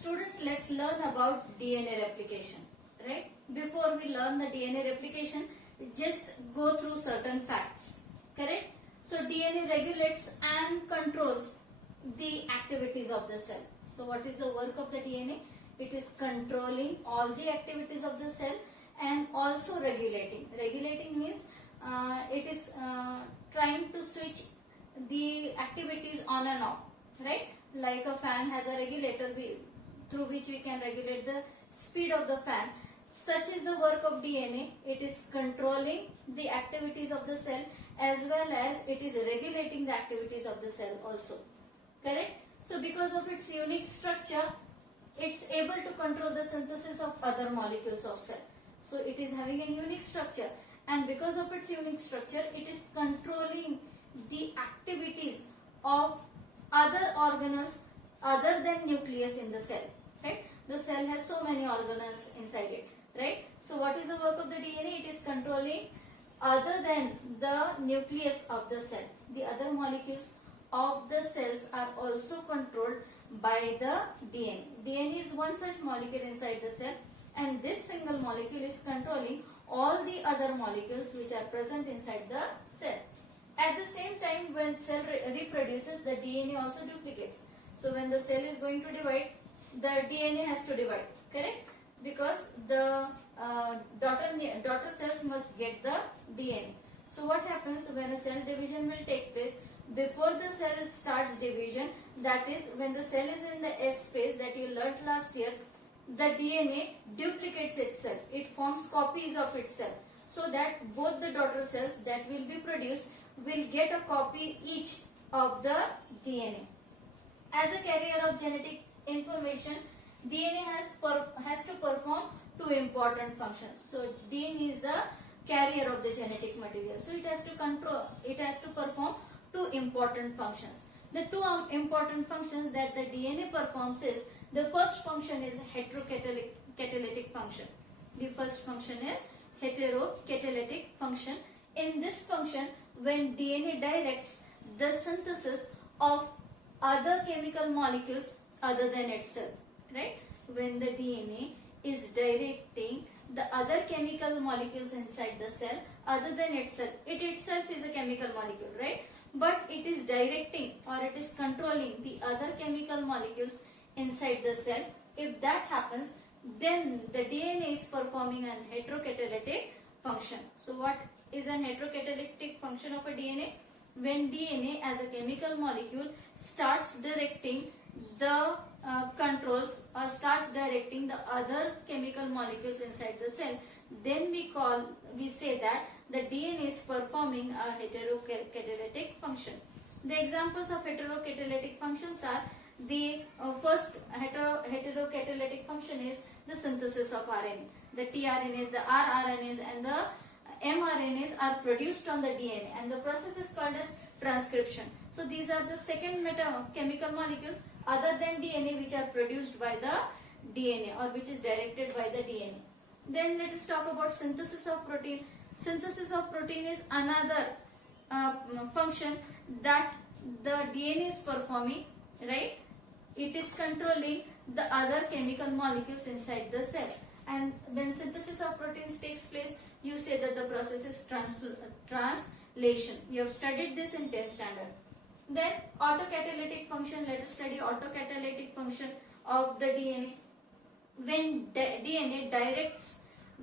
Students, let's learn about DNA replication, right? Before we learn the DNA replication, just go through certain facts, correct? So DNA regulates and controls the activities of the cell. So what is the work of the DNA? It is controlling all the activities of the cell and also regulating. Regulating means it is trying to switch the activities on and off, right? Like a fan has a regulator through which we can regulate the speed of the fan. Such is the work of DNA. It is controlling the activities of the cell as well as it is regulating the activities of the cell also. Correct? So because of its unique structure, it's able to control the synthesis of other molecules of cell. So it is having a unique structure, and because of its unique structure, it is controlling the activities of other organelles other than nucleus in the cell. Right? The cell has so many organelles inside it. Right? So what is the work of the DNA? It is controlling other than the nucleus of the cell. The other molecules of the cells are also controlled by the DNA. DNA is one such molecule inside the cell, and this single molecule is controlling all the other molecules which are present inside the cell. At the same time, when cell reproduces, the DNA also duplicates. So when the cell is going to divide, the DNA has to divide, correct? Because the daughter cells must get the DNA. So what happens when a cell division will take place? Before the cell starts division, that is when the cell is in the S phase that you learnt last year, the DNA duplicates itself. It forms copies of itself, so that both the daughter cells that will be produced will get a copy each of the DNA. As a carrier of genetic information, DNA has to perform two important functions. So DNA is the carrier of the genetic material. So it has to perform two important functions. The two important functions that the DNA performs is, the first function is heterocatalytic function. The first function is heterocatalytic function. In this function, when DNA directs the synthesis of other chemical molecules other than itself, right? When the DNA is directing the other chemical molecules inside the cell other than itself, it itself is a chemical molecule, right? But it is directing or it is controlling the other chemical molecules inside the cell. If that happens, then the DNA is performing an heterocatalytic function. So what is an heterocatalytic function of a DNA? When DNA as a chemical molecule starts directing the controls or starts directing the other chemical molecules inside the cell, then we say that the DNA is performing a heterocatalytic function. The examples of heterocatalytic functions are, the first heterocatalytic function is the synthesis of RNA. The tRNAs, the rRNAs and the mRNAs are produced on the DNA, and the process is called as transcription. So these are the second chemical molecules other than DNA which are produced by the DNA or which is directed by the DNA. Then let us talk about synthesis of protein. Synthesis of protein is another function that the DNA is performing, right? It is controlling the other chemical molecules inside the cell. And when synthesis of proteins takes place, you say that the process is translation. You have studied this in 10th standard. Then autocatalytic function. Let us study autocatalytic function of the DNA. When DNA directs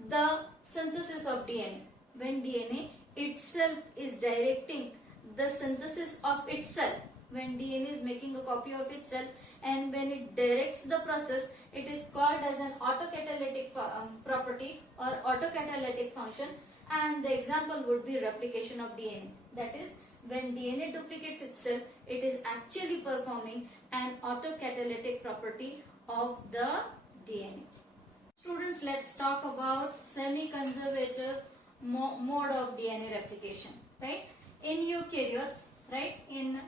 the synthesis of DNA, when DNA itself is directing the synthesis of itself, when DNA is making a copy of itself, and when it directs the process, it is called as an autocatalytic property or autocatalytic function. And the example would be replication of DNA. That is, when DNA duplicates itself, it is actually performing an autocatalytic property of the DNA. Students, let's talk about semi-conservative mode of DNA replication, right? In eukaryotes, right, in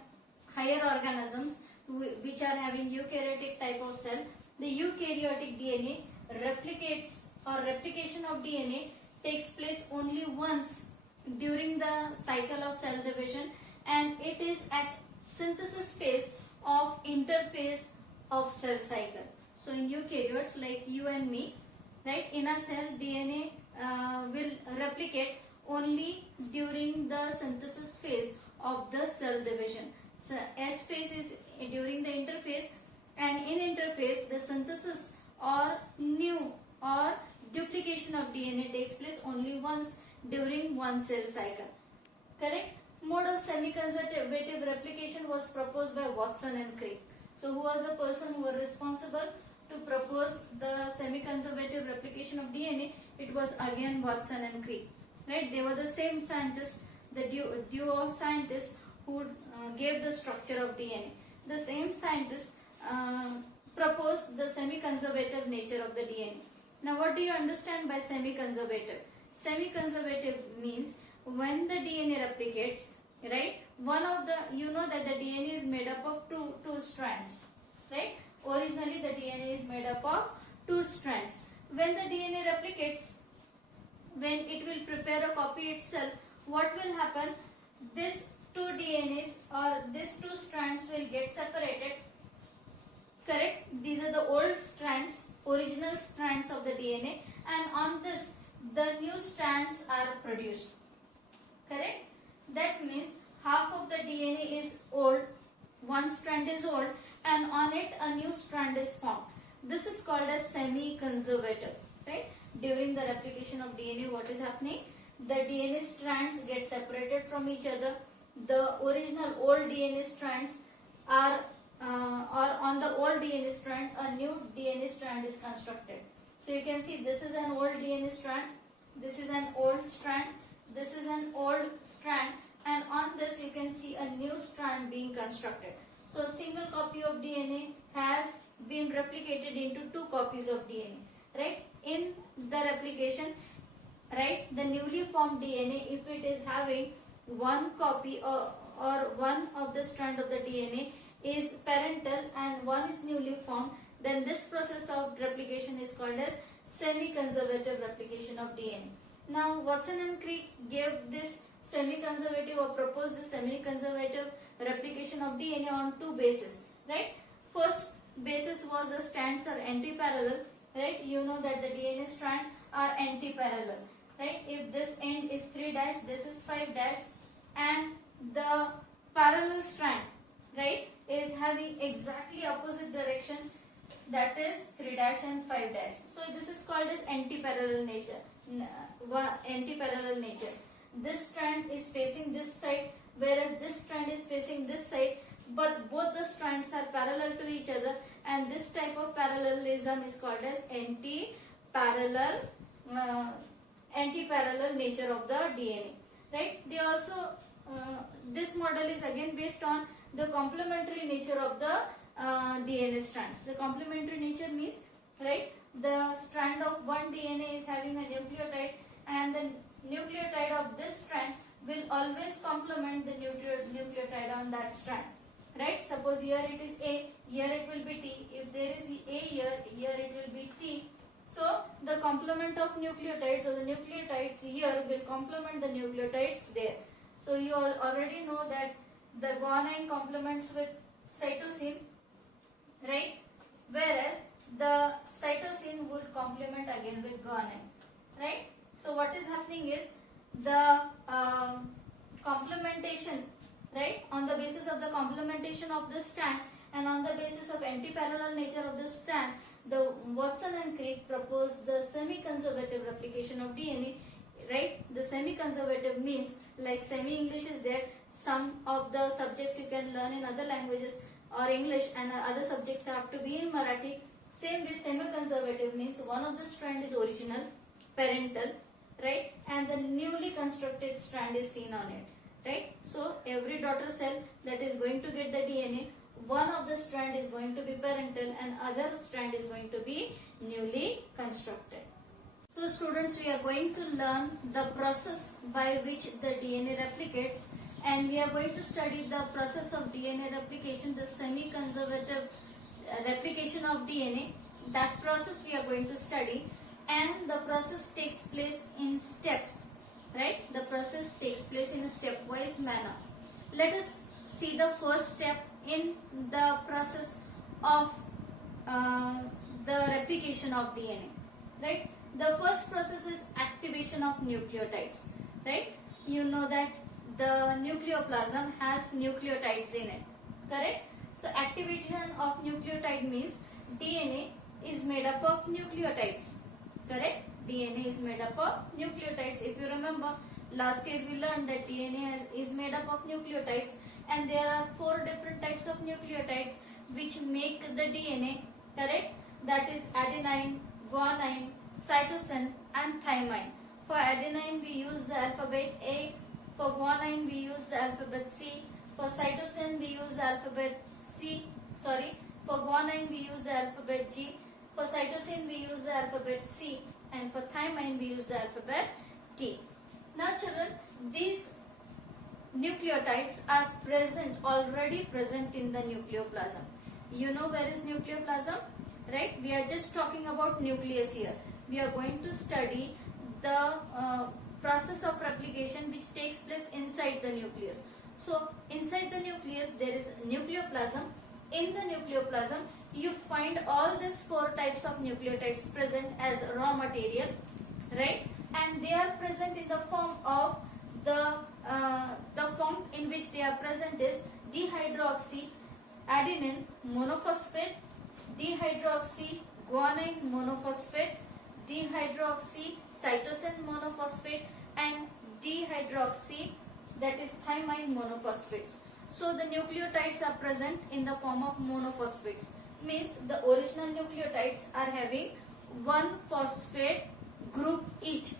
higher organisms which are having eukaryotic type of cell, the eukaryotic DNA replicates or replication of DNA takes place only once during the cycle of cell division, and it is at synthesis phase of interphase of cell cycle. So in eukaryotes like you and me, right, in a cell DNA will replicate only during the synthesis phase of the cell division. So S phase is during the interphase, and in interphase the synthesis or new or duplication of DNA takes place only once during one cell cycle. Correct? Mode of semi-conservative replication was proposed by Watson and Crick. So who was the person who was responsible to propose the semi-conservative replication of DNA? It was again Watson and Crick. Right? They were the same scientists, the duo of scientists who gave the structure of DNA. The same scientists proposed the semi-conservative nature of the DNA. Now what do you understand by semi-conservative? Semi-conservative means when the DNA replicates, right, one of the, you know that the DNA is made up of two strands, right? Originally the DNA is made up of two strands. When the DNA replicates, when it will prepare a copy itself, what will happen? This two DNAs or these two strands will get separated. Correct? These are the old strands, original strands of the DNA, and on this the new strands are produced. Correct? That means half of the DNA is old, one strand is old, and on it a new strand is formed. This is called as semi-conservative. Right? During the replication of DNA, what is happening? The DNA strands get separated from each other. The original old DNA strands are or on the old DNA strand, a new DNA strand is constructed. So you can see this is an old DNA strand, this is an old strand, this is an old strand, and on this you can see a new strand being constructed. So a single copy of DNA has been replicated into two copies of DNA, right? In the replication, right, the newly formed DNA, if it is having one copy or one of the strand of the DNA is parental and one is newly formed, then this process of replication is called as semi-conservative replication of DNA. Now Watson and Crick gave this semi-conservative or proposed this semi-conservative replication of DNA on two bases, right? First basis was the strands are anti-parallel, right? You know that the DNA strand are anti-parallel, right? If this end is 3 dash, this is 5 dash, and the parallel strand, right, is having exactly opposite direction, that is 3 dash and 5 dash. So this is called as anti-parallel nature. Anti-parallel nature. This strand is facing this side, whereas this strand is facing this side, but both the strands are parallel to each other, and this type of parallelism is called as anti-parallel nature of the DNA. Right? They also this model is again based on the complementary nature of the DNA strands. The complementary nature means, right, the strand of one DNA is having a nucleotide, and the nucleotide of this strand will always complement the nucleotide on that strand. Right? Suppose here it is A, here it will be T. If there is A here, here it will be T. So the complement of nucleotides, or the nucleotides here will complement the nucleotides there. So you already know that the guanine complements with cytosine, right? Whereas the cytosine would complement again with guanine, right? So what is happening is the complementation, right? On the basis of the complementation of the strand and on the basis of anti-parallel nature of the strand, the Watson and Crick proposed the semi-conservative replication of DNA, right? The semi-conservative means, like semi-English is there, some of the subjects you can learn in other languages or English, and other subjects have to be in Marathi. Same with semi-conservative means one of the strand is original, parental, right? And the newly constructed strand is seen on it, right? So every daughter cell that is going to get the DNA, one of the strand is going to be parental and other strand is going to be newly constructed. So students, we are going to learn the process by which the DNA replicates, and we are going to study the process of DNA replication, the semi-conservative replication of DNA. That process we are going to study, and the process takes place in steps, right? The process takes place in a stepwise manner. Let us see the first step in the process of replication of DNA, right? The first process is activation of nucleotides, right? You know that the nucleoplasm has nucleotides in it, correct? So activation of nucleotide means DNA is made up of nucleotides, correct? DNA is made up of nucleotides. If you remember, last year we learned that DNA is made up of nucleotides, and there are 4 different types of nucleotides which make the DNA, correct? That is adenine, guanine, cytosine and thymine. For adenine we use the alphabet A, for guanine we use the alphabet C, for cytosine we use the alphabet for guanine we use the alphabet G, for cytosine we use the alphabet C, and for thymine we use the alphabet T. Now children, these nucleotides are already present in the nucleoplasm. You know where is nucleoplasm, right? We are just talking about nucleus here. We are going to study the process of replication which takes place inside the nucleus. So inside the nucleus there is nucleoplasm. In the nucleoplasm you find all these 4 types of nucleotides present as raw material, right? And they are present in the form of the form in which they are present is dihydroxy adenine monophosphate, dihydroxy guanine monophosphate, dihydroxy cytosine monophosphate, and dihydroxy, that is thymine monophosphates. So the nucleotides are present in the form of monophosphates, means the original nucleotides are having 1 phosphate group each,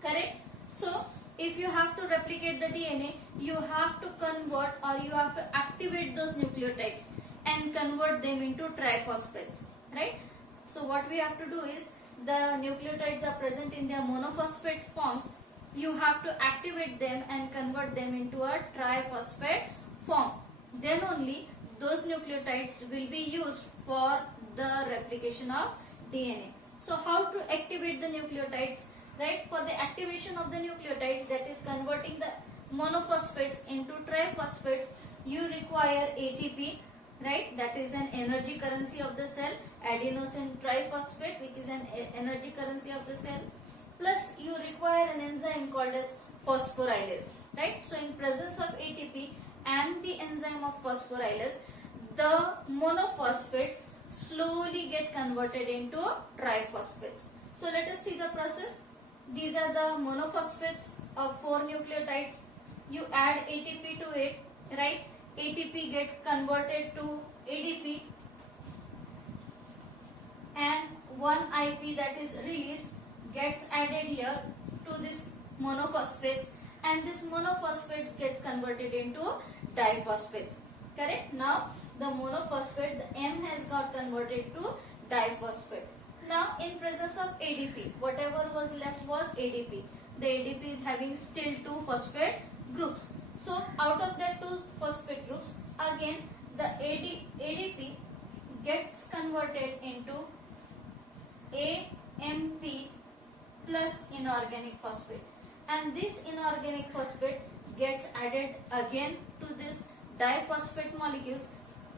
correct? So if you have to replicate the DNA, you have to convert or you have to activate those nucleotides and convert them into triphosphates, right? So what we have to do is, the nucleotides are present in their monophosphate forms. You have to activate them and convert them into a triphosphate form. Then only those nucleotides will be used for the replication of DNA. So how to activate the nucleotides, right? For the activation of the nucleotides, that is converting the monophosphates into triphosphates, you require ATP, right? That is an energy currency of the cell. Adenosine triphosphate, which is an energy currency of the cell. Plus you require an enzyme called as phosphorylase, right? So in presence of ATP and the enzyme of phosphorylase, the monophosphates slowly get converted into triphosphates. So let us see the process. These are the monophosphates of 4 nucleotides. You add ATP to it, right? ATP get converted to ADP, and 1 IP that is released gets added here to this monophosphates, and this monophosphates gets converted into diphosphates, correct? Now the monophosphate, the M has got converted to diphosphate. Now in presence of ADP, whatever was left was ADP. The ADP is having still 2 phosphate groups. So out of that 2 phosphate groups, again the ADP gets converted into AMP plus inorganic phosphate, and this inorganic phosphate gets added again to this diphosphate molecules,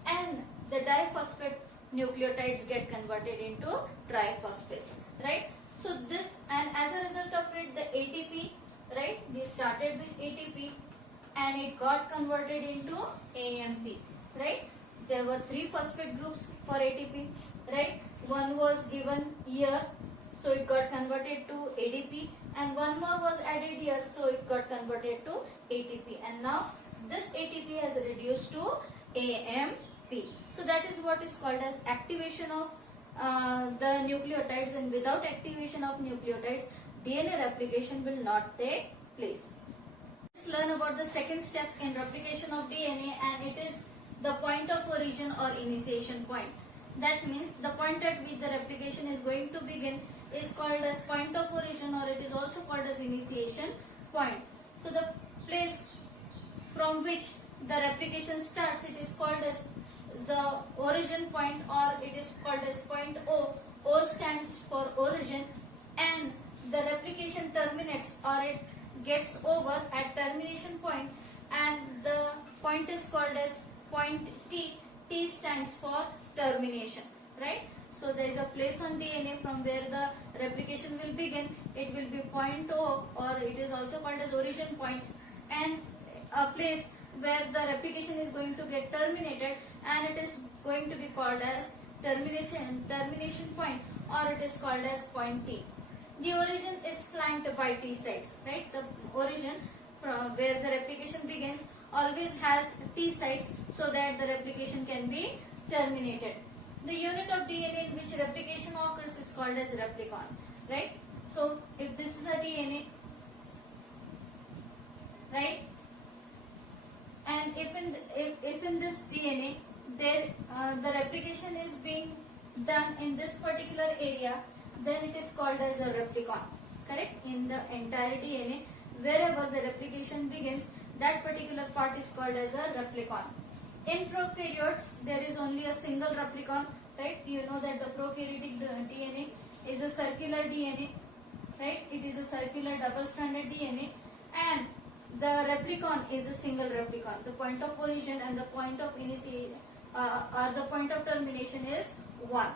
and the diphosphate nucleotides get converted into triphosphates, right? So this, and as a result of it, the ATP, right, we started with ATP and it got converted into AMP, right? There were 3 phosphate groups for ATP, right? One was given here, so it got converted to ADP, and one more was added here, so it got converted to ATP, and now this ATP has reduced to AMP. So that is what is called as activation of the nucleotides, and without activation of nucleotides, DNA replication will not take place. Let's learn about the second step in replication of DNA, and it is the point of origin or initiation point. That means the point at which the replication is going to begin is called as point of origin, or it is also called as initiation point. So the place from which the replication starts, it is called as the origin point, or it is called as point O. O stands for origin, and the replication terminates, or it gets over at termination point, and the point is called as point T. T stands for termination, right? So there is a place on DNA from where the replication will begin. It will be point O, or it is also called as origin point, and a place where the replication is going to get terminated, and it is going to be called as termination point, or it is called as point T. The origin is flanked by T sites, right? The origin from where the replication begins always has T sites so that the replication can be terminated. The unit of DNA in which replication occurs is called as replicon, right? So if this is a DNA, right, and if in this DNA there the replication is being done in this particular area, then it is called as a replicon, correct? In the entire DNA, wherever the replication begins, that particular part is called as a replicon. In prokaryotes, there is only a single replicon, right? You know that the prokaryotic DNA is a circular DNA, right? It is a circular double-stranded DNA, and the replicon is a single replicon. The point of origin and the point of initiation or the point of termination is 1.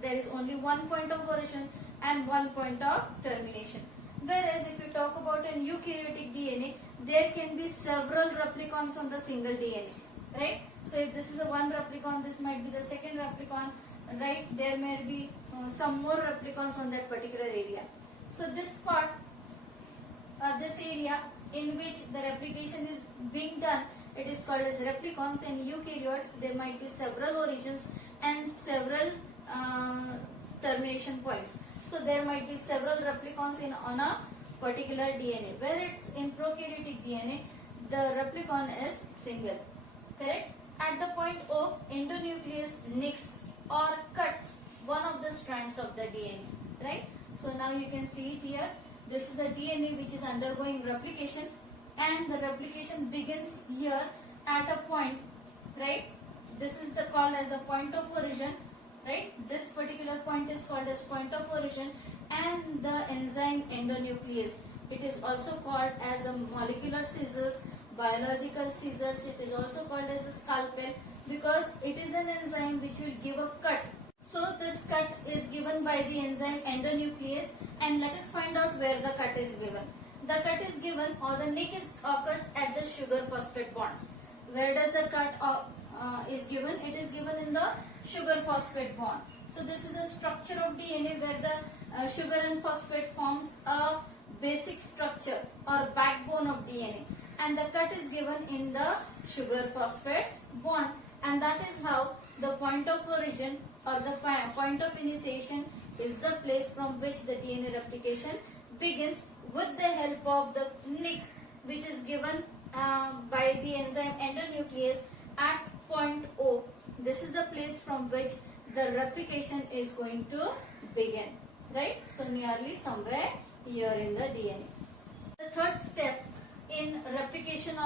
There is only one point of origin and one point of termination. Whereas if you talk about an eukaryotic DNA, there can be several replicons on the single DNA, right? So if this is a one replicon, this might be the second replicon, right? There may be some more replicons on that particular area. So this part, this area in which the replication is being done, it is called as replicons. In eukaryotes, there might be several origins and several termination points. So there might be several replicons on a particular DNA. Where it's in prokaryotic DNA, the replicon is single, correct? At the point O, endonuclease nicks or cuts one of the strands of the DNA, right? So now you can see it here. This is the DNA which is undergoing replication, and the replication begins here at a point, right? This is the called as the point of origin, right? This particular point is called as point of origin, and the enzyme endonuclease. It is also called as a molecular scissors, biological scissors. It is also called as a scalpel because it is an enzyme which will give a cut. So this cut is given by the enzyme endonuclease, and let us find out where the cut is given. The cut is given, or the nick occurs at the sugar phosphate bonds. Where does the cut is given? It is given in the sugar phosphate bond. So this is a structure of DNA where the sugar and phosphate forms a basic structure or backbone of DNA, and the cut is given in the sugar phosphate bond, and that is how the point of origin or the point of initiation is the place from which the DNA replication begins, with the help of the nick which is given by the enzyme endonuclease at point O. This is the place from which the replication is going to begin, right? So nearly somewhere here in the DNA. The third step in replication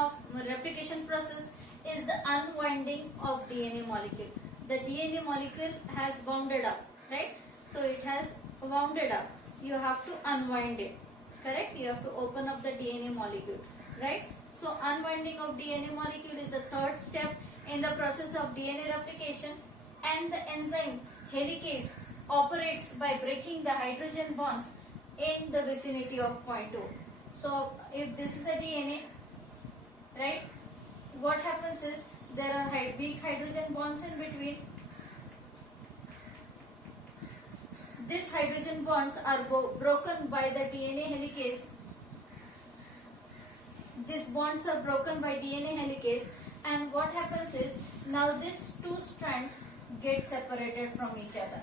process is the unwinding of DNA molecule. The DNA molecule has wounded up, right? So it has wounded up. You have to unwind it, correct? You have to open up the DNA molecule, right? So unwinding of DNA molecule is the third step in the process of DNA replication, and the enzyme helicase operates by breaking the hydrogen bonds in the vicinity of point O. So if this is a DNA, right, what happens is there are weak hydrogen bonds in between. These hydrogen bonds are broken by the DNA helicase. These bonds are broken by DNA helicase, and what happens is now these two strands get separated from each other,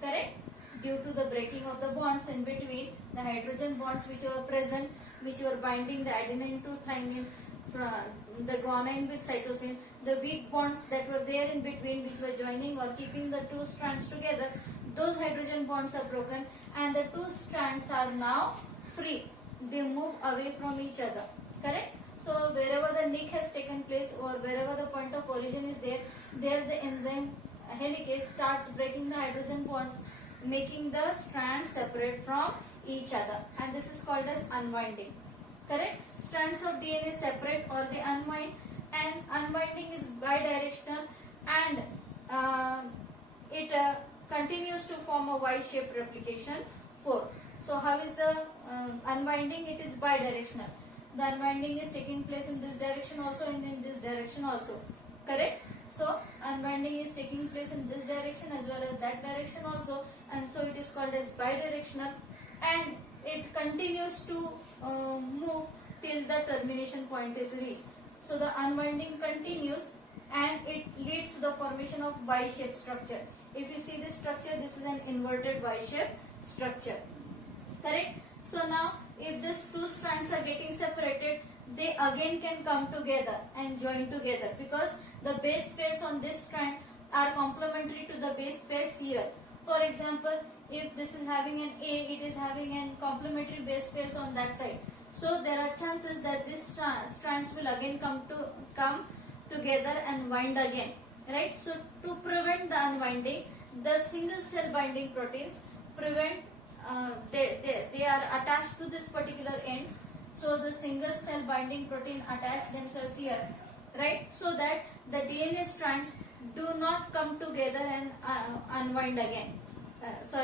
correct? Due to the breaking of the bonds in between, the hydrogen bonds which were present, which were binding the adenine to thymine, the guanine with cytosine, the weak bonds that were there in between which were joining or keeping the two strands together, those hydrogen bonds are broken and the two strands are now free. They move away from each other, correct? So wherever the nick has taken place or wherever the point of origin is there, there the enzyme helicase starts breaking the hydrogen bonds, making the strands separate from each other, and this is called as unwinding, correct? Strands of DNA separate or they unwind, and unwinding is bidirectional, and it continues to form a Y-shaped replication 4. So how is the unwinding? It is bidirectional. The unwinding is taking place in this direction also and in this direction also. Correct? So unwinding is taking place in this direction as well as that direction also, and so it is called as bidirectional, and it continues to move till the termination point is reached. So the unwinding continues and it leads to the formation of Y-shaped structure. If you see this structure, this is an inverted Y-shaped structure. Correct? So now if these two strands are getting separated, they again can come together and join together because the base pairs on this strand are complementary to the base pairs here. For example, if this is having an A, it is having an complementary base pairs on that side. So there are chances that these strands will again come together and wind again. Right? So to prevent the unwinding, the single cell binding proteins prevent they are attached to this particular ends. So the single cell binding protein attach themselves here, right? So that the DNA strands do not come together and unwind again. So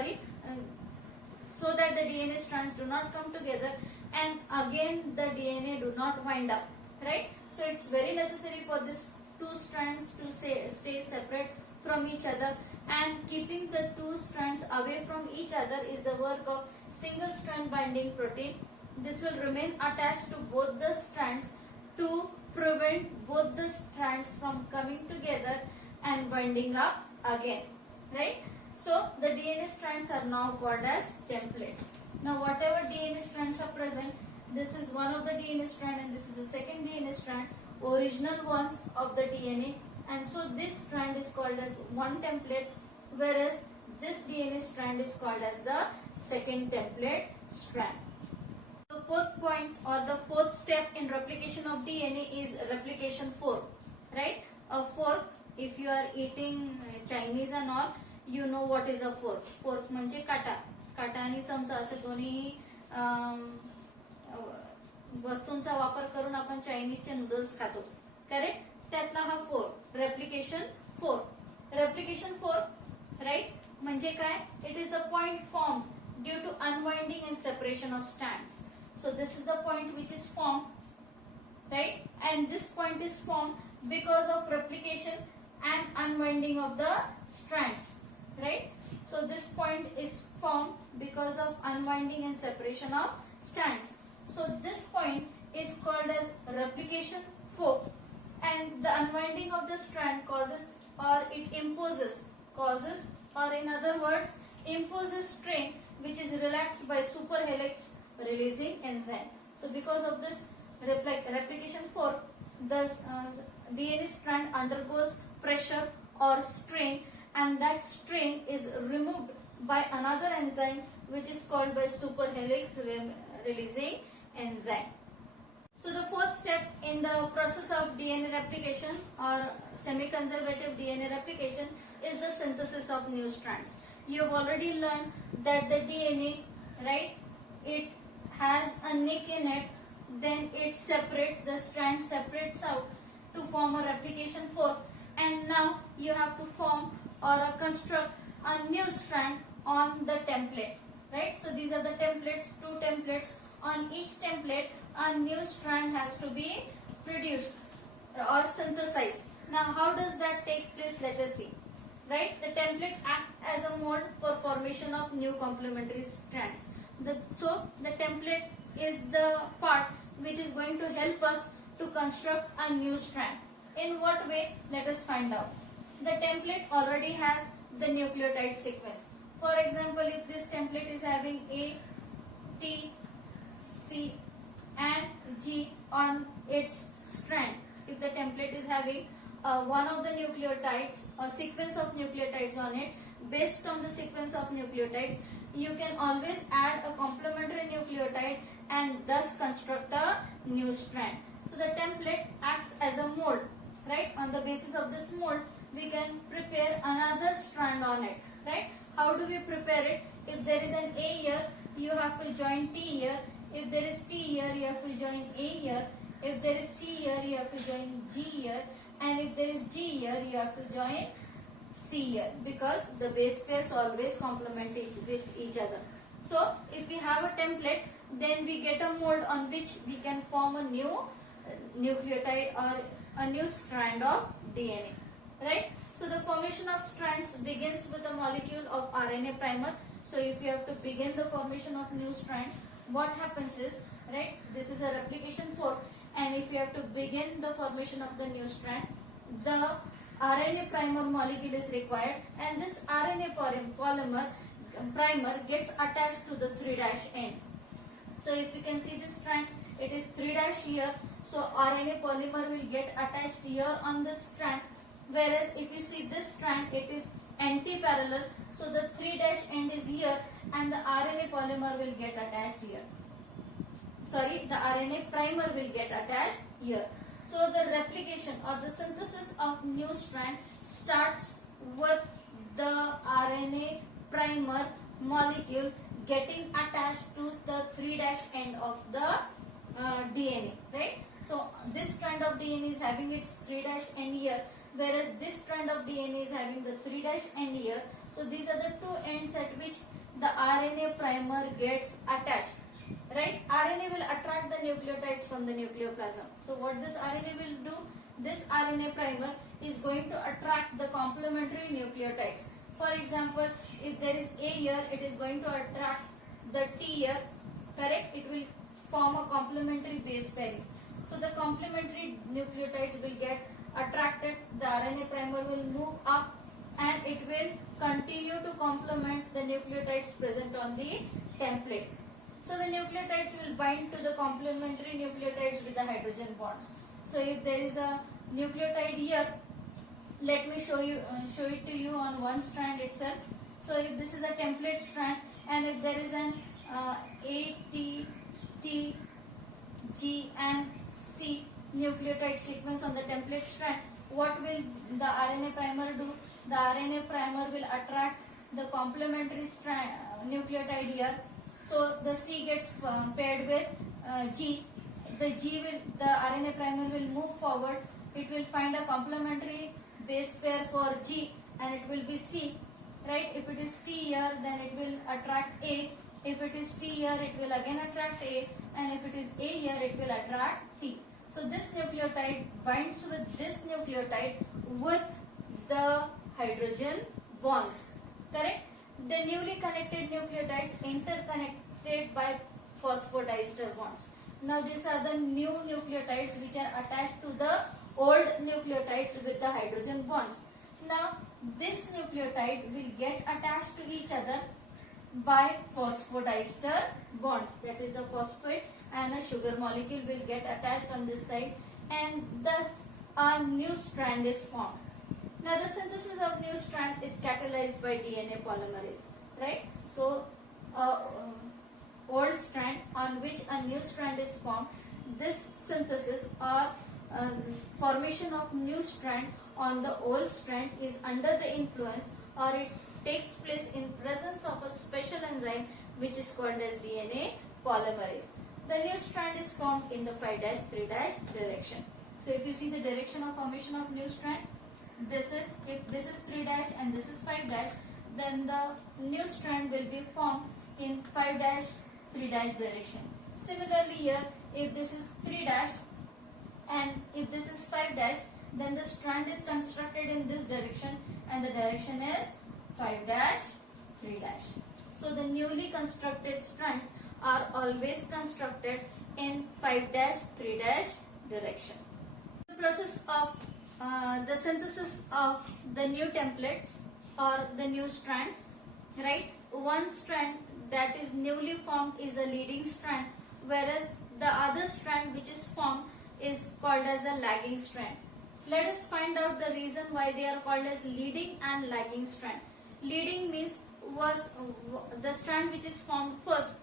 that the DNA strands do not come together and again the DNA do not wind up, right? So it's very necessary for these two strands to stay separate from each other, and keeping the two strands away from each other is the work of single strand binding protein. This will remain attached to both the strands to prevent both the strands from coming together and winding up again, right? So the DNA strands are now called as templates. Now whatever DNA strands are present, this is one of the DNA strand and this is the second DNA strand, original ones of the DNA, and so this strand is called as one template, whereas this DNA strand is called as the second template strand. The fourth point or the fourth step in replication of DNA is replication fork, right? A fork, if you are eating Chinese and all, you know what is a fork. Fork म्हणजे काटा. काटा आणि चमचा असे दोन्ही वस्तूंचा वापर करून आपण चायनीजचे नूडल्स खातो. करेक्ट? त्यातला हा fork, replication fork. Replication fork, right, म्हणजे काय? It is the point form due to unwinding and separation of stands. So this is the point which is formed, right? And this point is formed because of replication and unwinding of the strands, right? So this point is formed because of unwinding and separation of strands. So this point is called as replication fork, and the unwinding of the strand causes or it causes or in other words imposes strain which is relaxed by superhelix releasing enzyme. So because of this replication fork, the DNA strand undergoes pressure or strain, and that strain is removed by another enzyme which is called by superhelix releasing enzyme. So the fourth step in the process of DNA replication or semi-conservative DNA replication is the synthesis of new strands. You have already learned that the DNA, right, it has a nick in it, then it separates, the strand separates out to form a replication fork, and now you have to form or construct a new strand on the template, right? So these are the templates, two templates. On each template a new strand has to be produced or synthesized. Now how does that take place? Let us see. Right? The template acts as a mold for formation of new complementary strands. So the template is the part which is going to help us to construct a new strand. In what way? Let us find out. The template already has the nucleotide sequence. For example, if this template is having A, T, C and G on its strand, if the template is having one of the nucleotides or sequence of nucleotides on it, based on the sequence of nucleotides, you can always add a complementary nucleotide and thus construct a new strand. So the template acts as a mold, right? On the basis of this mold, we can prepare another strand on it, right? How do we prepare it? If there is an A here, you have to join T here. If there is T here, you have to join A here. If there is C here, you have to join G here. And if there is G here, you have to join C here, because the base pairs always complement with each other. So if we have a template, then we get a mold on which we can form a new nucleotide or a new strand of DNA, right? So the formation of strands begins with a molecule of RNA primer. So if you have to begin the formation of new strand, what happens is, right, this is a replication fork, and if you have to begin the formation of the new strand, the RNA primer molecule is required, and this RNA polymer primer gets attached to the 3' end. So if you can see this strand, it is 3' here, so RNA polymer will get attached here on this strand, whereas if you see this strand, it is anti-parallel, so the 3' end is here and the RNA polymer will get attached here. Sorry, the RNA primer will get attached here. So the replication or the synthesis of new strand starts with the RNA primer molecule getting attached to the 3' end of the DNA, right? So this strand of DNA is having its 3' end here, whereas this strand of DNA is having the 3' end here. So these are the two ends at which the RNA primer gets attached, right? RNA will attract the nucleotides from the nucleoplasm. So what this RNA will do, this RNA primer is going to attract the complementary nucleotides. For example, if there is A here, it is going to attract the T here, correct? It will form a complementary base pairings. So the complementary nucleotides will get attracted, the RNA primer will move up, and it will continue to complement the nucleotides present on the template. So the nucleotides will bind to the complementary nucleotides with the hydrogen bonds. So if there is a nucleotide here, let me show it to you on one strand itself. So if this is a template strand, and if there is an A, T, T, G and C nucleotide sequence on the template strand, what will the RNA primer do? The RNA primer will attract the complementary strand nucleotide here. So the C gets paired with G. The RNA primer will move forward. It will find a complementary base pair for G, and it will be C, right? If it is T here, then it will attract A. If it is T here, it will again attract A, and if it is A here, it will attract T. So this nucleotide binds with this nucleotide with the hydrogen bonds, correct? The newly connected nucleotides interconnected by phosphodiester bonds. Now these are the new nucleotides which are attached to the old nucleotides with the hydrogen bonds. Now this nucleotide will get attached to each other by phosphodiester bonds, that is the phosphate and a sugar molecule will get attached on this side, and thus a new strand is formed. Now the synthesis of new strand is catalyzed by DNA polymerase, right? So old strand on which a new strand is formed, this synthesis or formation of new strand on the old strand is under the influence, or it takes place in presence of a special enzyme which is called as DNA polymerase. The new strand is formed in the 5' 3' direction. So if you see the direction of formation of new strand, if this is 3' and this is 5', then the new strand will be formed in 5' 3' direction. Similarly here, if this is 3' and if this is 5', then the strand is constructed in this direction, and the direction is 5' 3'. So the newly constructed strands are always constructed in 5' 3' direction. The process of the synthesis of the new templates or the new strands, right? One strand that is newly formed is a leading strand, whereas the other strand which is formed is called as a lagging strand. Let us find out the reason why they are called as leading and lagging strand. Leading means was the strand which is formed first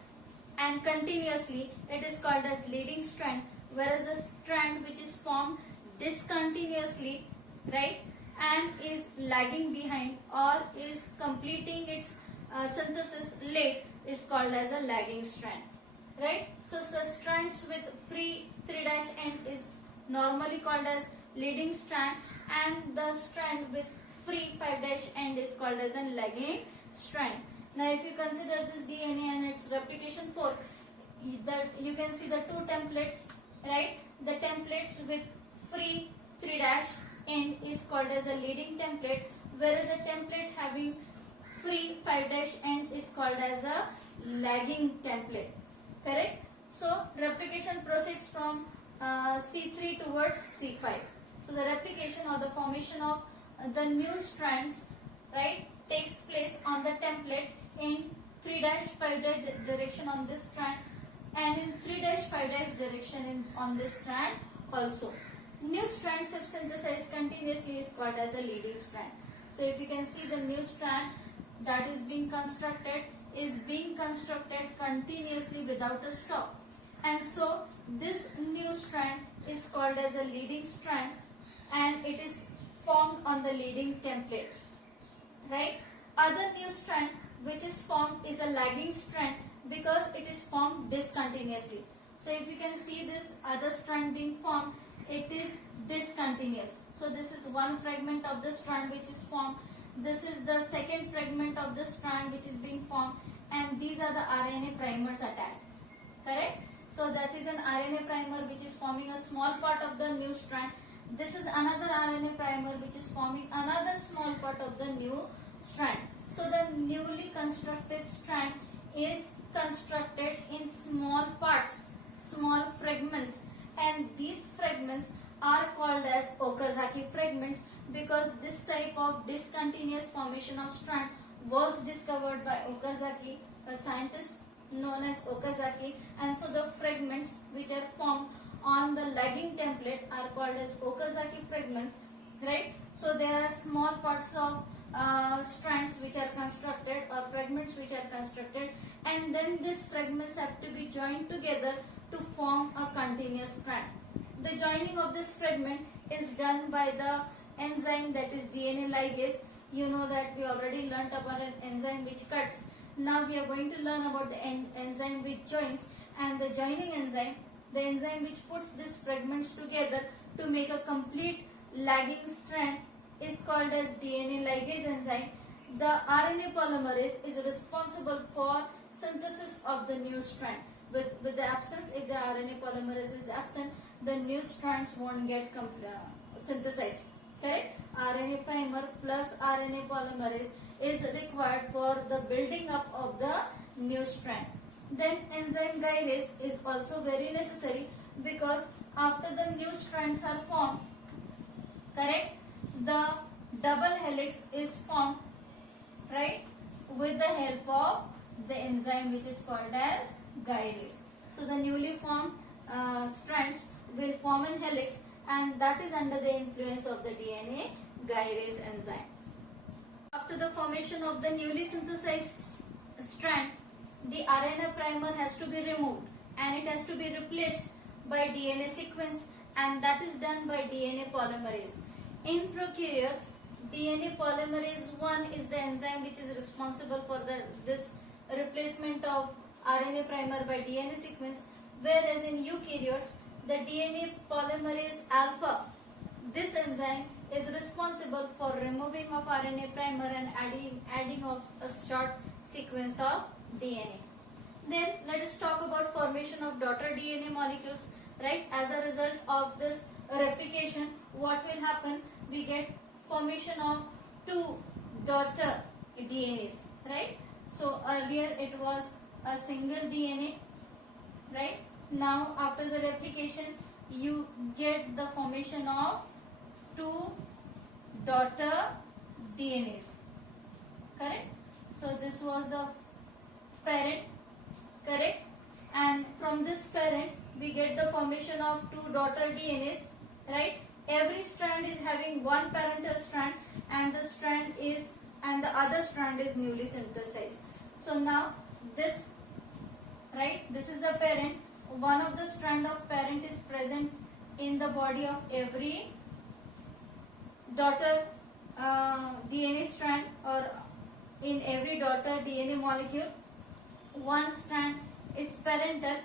and continuously, it is called as leading strand, whereas the strand which is formed discontinuously, right, and is lagging behind or is completing its synthesis late is called as a lagging strand, right? So strands with free 3' end is normally called as leading strand, and the strand with free 5' end is called as a lagging strand. Now if you consider this DNA and its replication fork, that you can see the two templates, right? The templates with free 3' end is called as a leading template, whereas a template having free 5' end is called as a lagging template. Correct? So replication proceeds from C3 towards C5. So the replication or the formation of the new strands, right, takes place on the template in 3' 5' direction on this strand, and in 3' 5' direction on this strand also. New strands if synthesized continuously is called as a leading strand. So if you can see, the new strand that is being constructed continuously without a stop, and so this new strand is called as a leading strand, and it is formed on the leading template, right? Other new strand which is formed is a lagging strand because it is formed discontinuously. So if you can see this other strand being formed, it is discontinuous. So this is one fragment of the strand which is formed. This is the second fragment of the strand which is being formed, and these are the RNA primers attached. Correct? So that is an RNA primer which is forming a small part of the new strand. This is another RNA primer which is forming another small part of the new strand. So the newly constructed strand is constructed in small parts, small fragments, and these fragments are called as Okazaki fragments because this type of discontinuous formation of strand was discovered by Okazaki, a scientist known as Okazaki, and so the fragments which are formed on the lagging template are called as Okazaki fragments, right? So there are small parts of strands which are constructed, or fragments which are constructed, and then these fragments have to be joined together to form a continuous strand. The joining of this fragment is done by the enzyme, that is DNA ligase. You know that we already learnt about an enzyme which cuts. Now we are going to learn about the enzyme which joins, and the joining enzyme, the enzyme which puts these fragments together to make a complete lagging strand, is called as DNA ligase enzyme. The RNA polymerase is responsible for synthesis of the new strand. With the absence, if the RNA polymerase is absent, the new strands won't get synthesized. Correct? RNA primer plus RNA polymerase is required for the building up of the new strand. Then enzyme gyrase is also very necessary because after the new strands are formed, correct, the double helix is formed, right, with the help of the enzyme which is called as gyrase. So the newly formed strands will form an helix, and that is under the influence of the DNA gyrase enzyme. After the formation of the newly synthesized strand, the RNA primer has to be removed and it has to be replaced by DNA sequence, and that is done by DNA polymerase. In prokaryotes, DNA polymerase 1 is the enzyme which is responsible for this replacement of RNA primer by DNA sequence, whereas in eukaryotes, the DNA polymerase alpha, this enzyme is responsible for removing of RNA primer and adding of a short sequence of DNA. Then let us talk about formation of daughter DNA molecules, right? As a result of this replication, what will happen? We get formation of two daughter DNAs, right? So earlier it was a single DNA, right? Now after the replication, you get the formation of two daughter DNAs, correct? So this was the parent, correct? And from this parent we get the formation of two daughter DNAs, right? Every strand is having one parental strand, and the other strand is newly synthesized. So now this, right, this is the parent. One of the strand of parent is present in the body of every daughter DNA strand, or in every daughter DNA molecule. One strand is parental,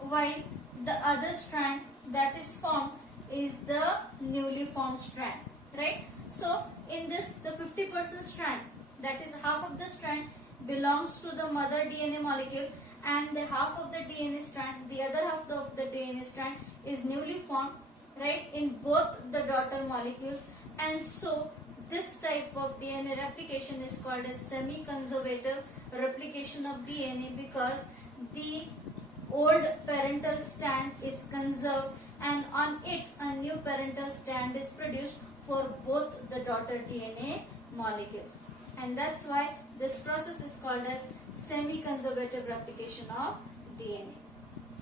while the other strand that is formed is the newly formed strand, right? So in this the 50% strand, that is half of the strand belongs to the mother DNA molecule, and the half of the DNA strand, the other half of the DNA strand is newly formed, right, in both the daughter molecules. And so this type of DNA replication is called as semi-conservative replication of DNA, because the old parental strand is conserved and on it a new parental strand is produced for both the daughter DNA molecules. And that's why this process is called as semi-conservative replication of DNA.